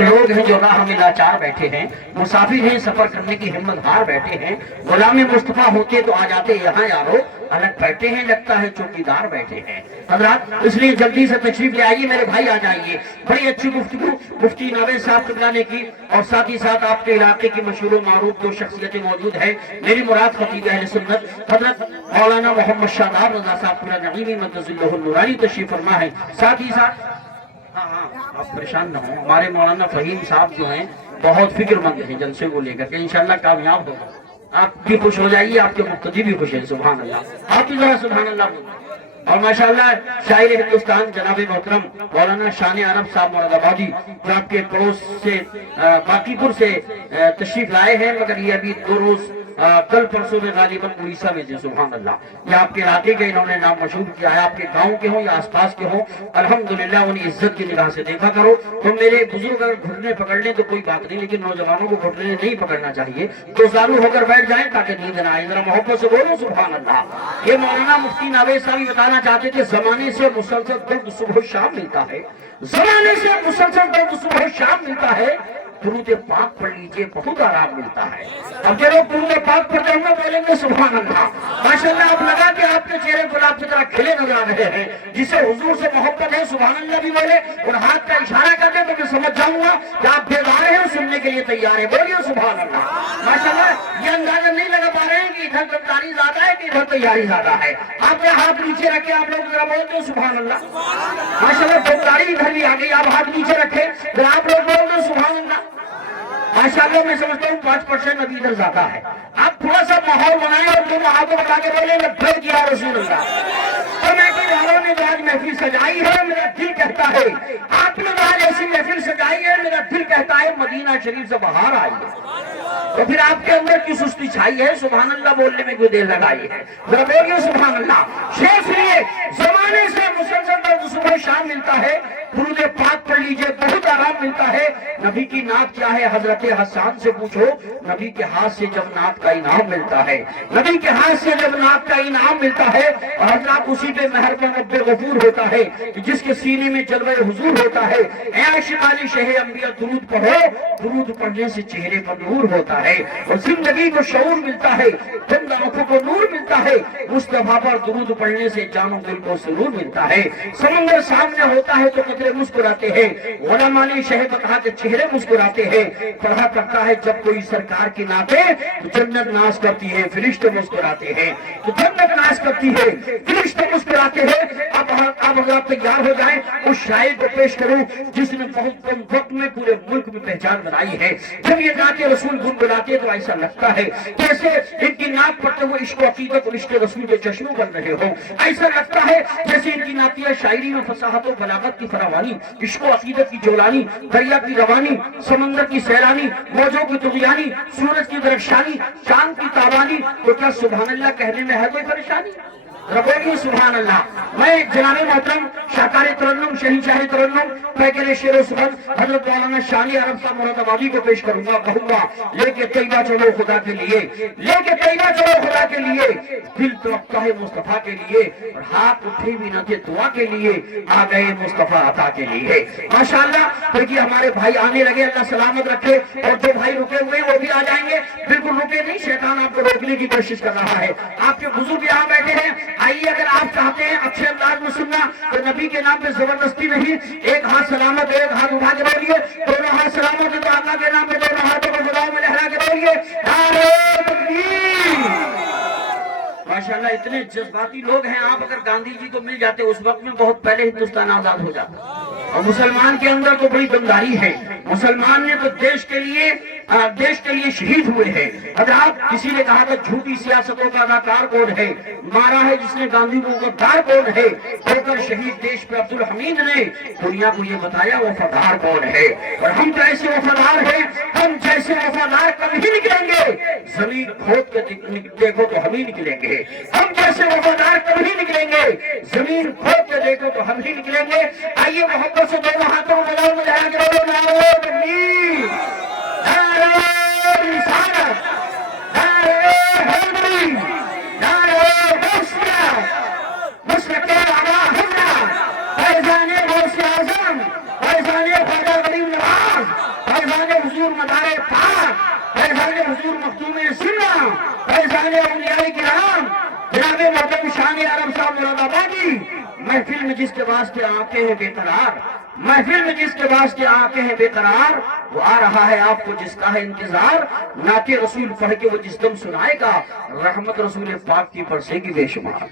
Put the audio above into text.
लोग हैं जो राह में लाचार बैठे हैं, मुसाफिर हैं सफर करने की हिम्मत हार बैठे हैं, गुलाम मुस्तफा होते तो आ जाते यहाँ यारो, अलग बैठे हैं लगता है चौकीदार बैठे हैं। हजरात इसलिए जल्दी से तशरीफ ले आइए, मेरे भाई आ जाइए। बड़ी अच्छी गुफ्तगू मुफ्ती नावेद साहब क़िबला ने की और साथ ही साथ आपके इलाके की मशहूर मारूफ दो शख्सियतें मौजूद है। मेरी मुराद खतीब अहले सुन्नत हजरत मौलाना मोहम्मद शादाब रज़ा साहब पूरा नईमी मद्दज़िल्लहुल नूरानी तशरीफ फरमा है। साथ ही साथ हाँ आप परेशान न हो, हमारे मौलाना फहीम साहब जो हैं बहुत फिक्रमंद हैं जलसे को लेकर के, इंशाल्लाह कामयाब होगा। आप भी खुश हो जाइए, आपके मुक्तदी भी खुश है। सुभान अल्लाह, आप भी जरा सुभान अल्लाह बोलिए। और माशाल्लाह शायर हिंदुस्तान जनाब मोहतरम मौलाना शान अरब साहब मुरादाबादी जो आपके पड़ोस से बाकीपुर से तशरीफ लाए हैं, मगर ये अभी 2 रोज कल परसों में गालिबन उड़ीसा में थे। सुभान अल्लाह, ये आपके इलाके के इन्होंने नाम मशहूर किया है, आपके गांव के हो या आसपास के हो, अल्हम्दुलिल्लाह उन्हें इज्जत की निगाह से देखा करो। तो मेरे बुजुर्ग अगर घुटने पकड़ लें तो कोई बात नहीं, लेकिन नौजवानों को घुटने नहीं पकड़ना चाहिए, तो जारू होकर बैठ जाए ताकि नींद न आए। जरा मोहब्बत से बोलो सुभान अल्लाह। ये मौलाना मुफ्ती नावेद साहब बताना चाहते थे, जमाने से मुसलसल दर्द सुबह शाम मिलता है, जमाने से मुसलसल दर्द सुबह शाम मिलता है, दुरूद पाक पढ़ लीजिए बहुत आराम मिलता है। अब जो लोग दुरूद पाक पढ़ते होंगे बोलेंगे सुभान अल्लाह। माशाल्लाह आप लगा के आपके चेहरे गुलाब की तरह खिले नजर आ रहे हैं, जिसे हुजूर से मोहब्बत है सुभान अल्लाह भी बोले और हाथ का इशारा कर दे तो मैं समझ जाऊंगा कि आप बेदार हैं, सुनने के लिए तैयार है। बोलिए सुभान अल्लाह। माशाल्लाह ये अंदाजा नहीं लगा पा रहे हैं कि इधर गद्दारी ज्यादा है कि इधर तैयारी ज्यादा है। आपने हाथ नीचे रखे, आप लोग जरा बोलते हो सुभान अल्लाह। माशाल्लाह गद्दारी इधर भी आ गई, आप हाथ नीचे रखे फिर आप लोग बोलते हो सुभान अल्लाह। माशाअल्लाह मैं समझता हूँ 5% अभी इधर ज्यादा है। आप थोड़ा सा माहौल बनाए और दोनों हाथों बता के बोले लब्बैक किया रसूल अल्लाह। और मैं वालों ने जो आज महफिल सजाई है, मेरा दिल कहता है आपने जो आज ऐसी महफिल सजाई है, मेरा दिल कहता है मदीना शरीफ से बाहर आई है। तो फिर आपके अंदर की सुस्ती छाई है, सुभान अल्लाह बोलने में कोई देर लगाई है, जरा बोलिए सुभान अल्लाह। शेख लिए जमाने से मुसलसल दर्द सुबह शाम मिलता है, दुरूद पाक पढ़ लीजिए बहुत आराम मिलता है। नबी की नात क्या है हजरत हसन से पूछो, नबी के हाथ से जब नात का इनाम मिलता है, नबी के हाथ से जब नात का इनाम मिलता है और हजरत उसी पे मेहरबान रब्बे गफूर होता है कि जिसके सीने में जलवे हुजूर होता है। ऐ आशिक अली शहे अंबिया दुरूद पढ़ो, दुरूद पढ़ने से चेहरे पर नूर होता है और जिंदगी को शऊर मिलता है, बंद आंखों को नूर मिलता है। मुस्तफा पर दुरूद पढ़ने से जानो दिल को सुरूर मिलता है। समंदर सामने होता है तो कतरे मुस्कुराते हैं, गुलामानी शहबत के चेहरे मुस्कुराते हैं। पढ़ा करता है जब कोई सरकार की नाते तो जन्नत नाश करती है, फरिश्ते मुस्कुराते हैं, तो जन्नत नाश करती है, फरिश्ते मुस्कुराते हैं। अब अगर आप तैयार हो जाएं उस शायर को पेश करूं जिसने बहुत कम वक्त में पूरे मुल्क में पहचान बनाई है। जब ये नाते रसूल गुनगुनाते तो ऐसा लगता है जैसे इनकी नात पढ़ते हुए इश्क अकीदत और इश्क रसूल के चश्मे बन रहे हो। ऐसा लगता है जैसे इनकी नातिया शायरी में फसाहत और बलागत की फरावानी, इश्क अकीदत की जोलानी, दरिया की रवानी, समंदर की सैलानी, मौजों की तुगयानी, सूरज की दरख्शानी, चांद की तावानी। तो क्या सुभान अल्लाह कहने में है कोई परेशानी? रबोगी सुभान अल्लाह। मैं जनाब मोहतरम शाकार तरन्नुम शहंशाह तरन्नुम पैकर शेर सुबह हजरत मौलाना शानी अरब साहब मुरादाबादी को पेश करूंगा, कहूंगा लेके तैयबा चलो खुदा के लिए, लेके तैयबा चलो खुदा के लिए। दिल तड़पता है मुस्तफा के लिए और हाथ उठे भी न थे दुआ के लिए, आ गए मुस्तफा अता के लिए। माशाअल्लाह देखिए हमारे भाई आने लगे, अल्लाह सलामत रखे। और जो भाई रुके हुए वो भी आ जाएंगे, बिल्कुल रुके नहीं, शैतान आपको रोकने की कोशिश कर रहा है। आपके बुजुर्ग यहाँ बैठे हैं, आइए अगर आप चाहते हैं अच्छे अंदाज में सुनना तो नबी के नाम पे जबरदस्ती नहीं, एक हाथ सलामत है, एक हाथ उठा के बोलिए, दोनों हाथ सलामत है तो अल्लाह के नाम पे दोनों हाथों को खुदाओं में लहरा के बोलिए नारे तकबीर। माशाल्लाह इतने जज्बाती लोग हैं, आप अगर गांधी जी को मिल जाते उस वक्त में बहुत पहले हिंदुस्तान आजाद हो जाता। और मुसलमान के अंदर तो बड़ी दमदारी है, मुसलमान ने तो देश के लिए शहीद हुए हैं। अगर आप किसी ने कहा था झूठी सियासतों का अदाकार कौन है, मारा है जिसने गांधी को गद्दार कौन है, होकर शहीद देश पे अब्दुल हमीद ने दुनिया को ये बताया वफादार कौन है। और हम तो ऐसे वफादार हैं, हम जैसे वफादार कभी निकलेंगे, जमीन खोद के देखो तो हम ही निकलेंगे। हम जैसे वफादार कभी निकलेंगे, जमीन खोद के देखो तो हम ही निकलेंगे। आइए मोहब्बत से दोनों हाथों को गलाओ में लगा के बोलो नारे तकबीर, नारे रिसालत, नारे हैदरी, नारे गौसिया, मुशरक़े आला हज़रत, फैज़ाने गौसे आज़म, फैज़ाने ख्वाजा गरीब नवाज़। حضور مدار پاک، فیضان حضور مختوم سنہ، فیضان اولیاء کرام جناب محترم شان عرب صاحب مراد آبادی، محفل میں جس کے واسطے آنکھیں ہیں بے قرار، محفل میں جس کے واسطے آنکھیں ہیں بے قرار، وہ آ رہا ہے آپ کو جس کا ہے انتظار، نعت رسول پڑھ کے وہ جس دم سنائے گا، رحمت رسول پاک کی برسے گی بے شمار۔